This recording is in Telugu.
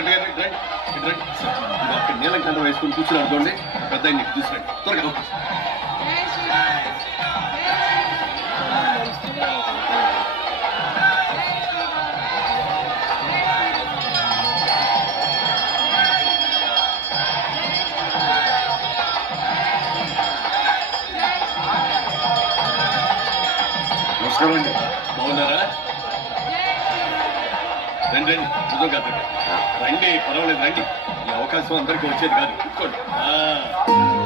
పెద్దగా రండి ఇటు రండి అక్కడ నీళ్ళ కంట వేసుకుని కూర్చుని అనుకోండి పెద్ద నీకు తీసుకురండి త్వరగా నమస్కారం అండి బాగున్నారా రండి రండి నిజం కాదు రండి పర్వాలేదు రండి ఈ అవకాశం అందరికీ వచ్చేది కాదు కూర్చోండి